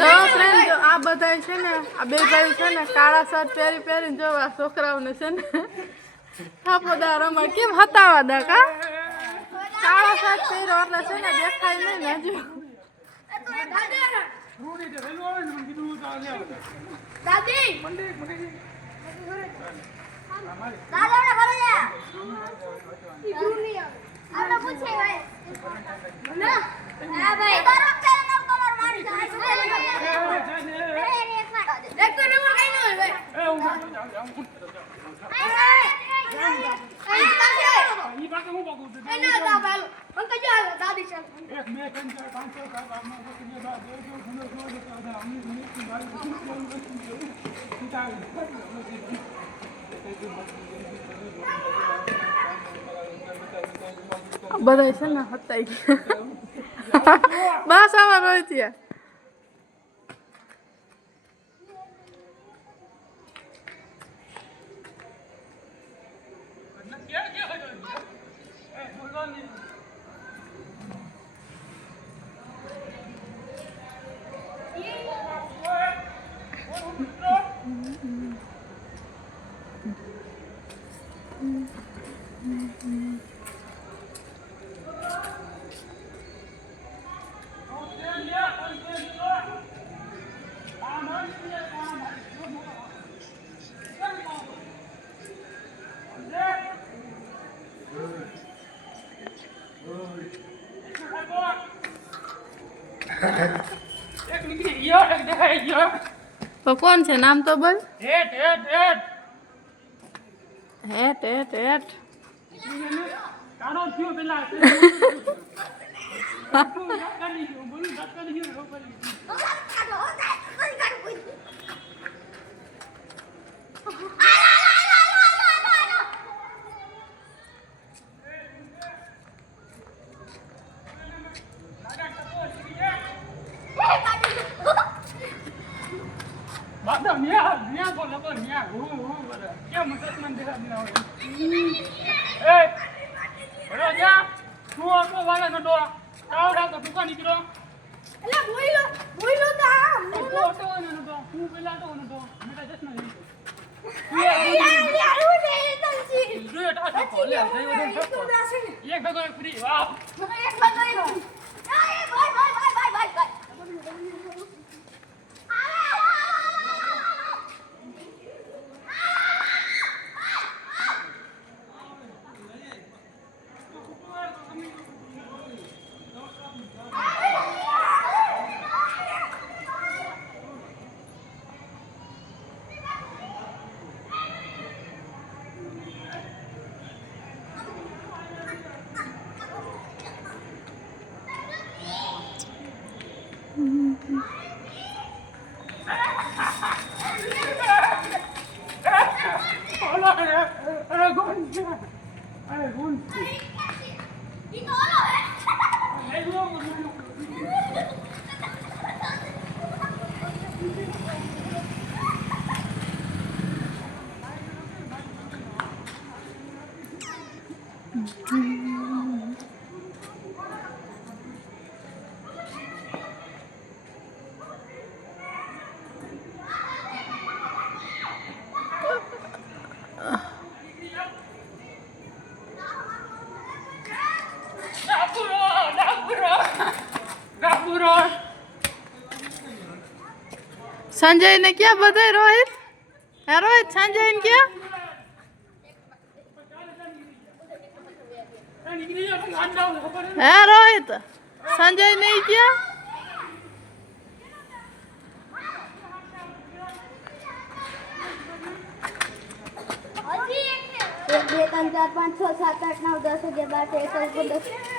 જો ફ્રેન્ડ જો આ બધા છે ને આ બે ભાઈ છે ને કાળા શર્ટ પહેરીને જો આ છોકરાઓને છે ને થાપોદા રમાડ કેમ હતાવા દા કા કાળા શર્ટ પહેર્યો એટલે છે ને દેખાય નહીં ને હજુ દાદી દાદા ભરે જા આને પૂછે ભાઈ ના આ ભાઈ તરફ કરે ન કલર મારી જાય એક તો રમવા કઈ ન હોય ભાઈ ઈ બાકે હું બગું દે ના દા ભાઈ અંક જો દાદી છે એક બે ત્રણ ચાર પાંચ છ સાત આઠ નવ દસ 11 બધા છે ને હતાઈ ગયા બસ આવા રોય ત્યાં એક નીકળી ગયો એક દેખાઈ ગયો તો કોણ છે નામ તો બોલ હેટ હેટ હેટ હેટ હેટ હેટ કાનો થયો પેલા તું કરી ગયો બોલું કરી ગયો બાદા મિયા બોલ બોલ મિયા હું બોલ કેમ મતલબ દેખા દિના હોય એ બરો જા તું આતો વાળા નડો તાવડા તો દુકાન નીકળો એલા બોઈલો તા તું આતો નડો તું પેલા તો નડો મેટા જસ ન એક ભગો ફ્રી વાહ संजय ने क्या बताया रोहित है रोहित संजय ने क्या है रोहित संजय ने क्या एक दो तीन चार पाँच छः सात आठ नौ 10 11 12 13 14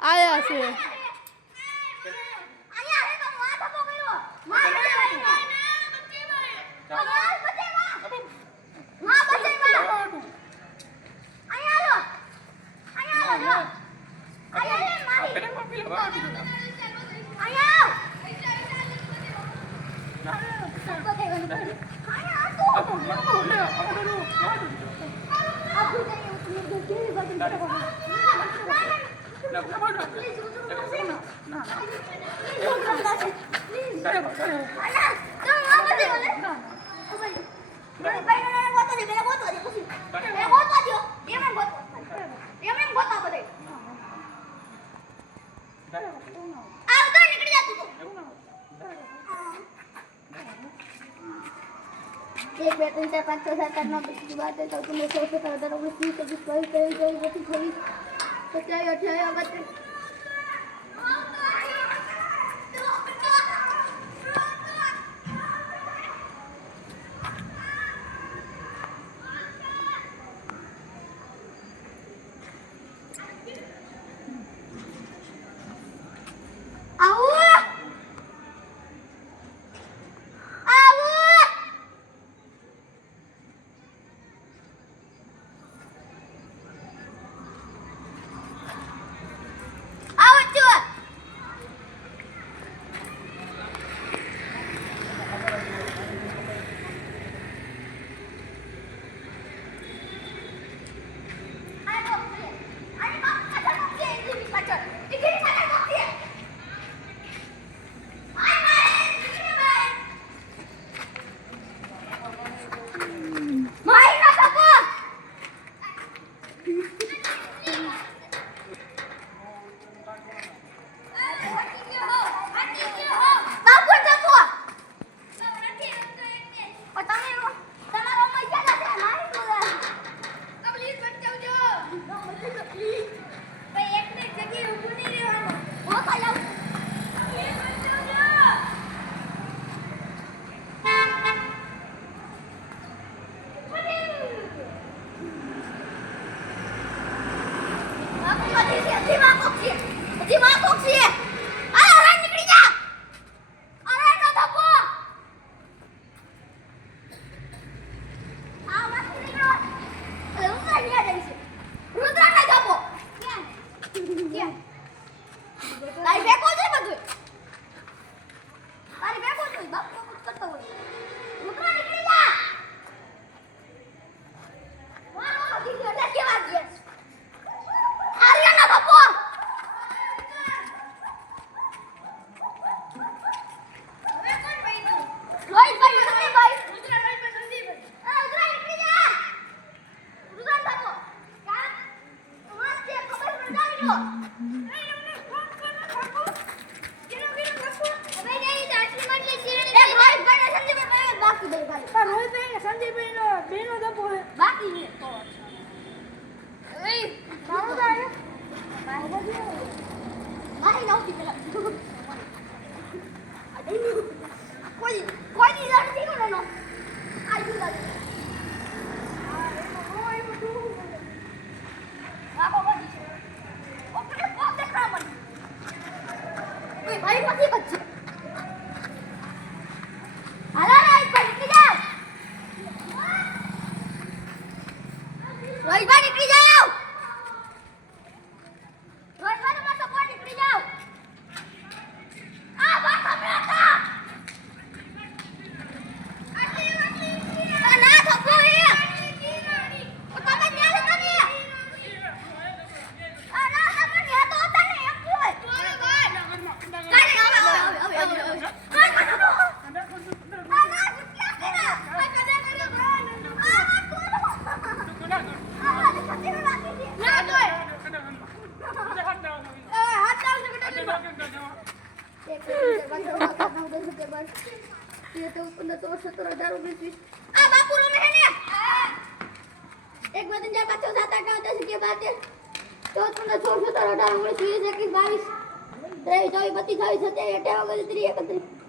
આયા છે एक 2 3 4 5 6 7 8 9 10 की बात है तो तुमने 16 17 18 19 20 21 22 23 24 25 27 28 22 23 24 25 27 28 29 30 31